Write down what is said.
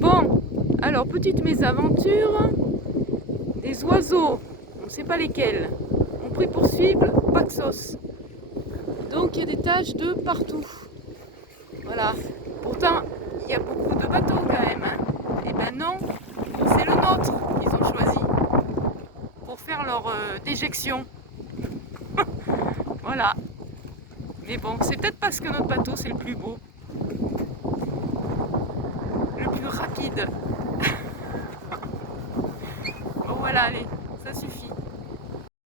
Bon, alors petite mésaventure, des oiseaux, on ne sait pas lesquels, ont pris pour cible Paxos. Donc il y a des taches de partout. Voilà. Pourtant, il y a beaucoup de bateaux quand même. Hein. Et ben non, c'est le nôtre qu'ils ont choisi pour faire leur déjection. Voilà. Mais bon, c'est peut-être parce que notre bateau c'est le plus beau, le plus rapide. Bon voilà, allez.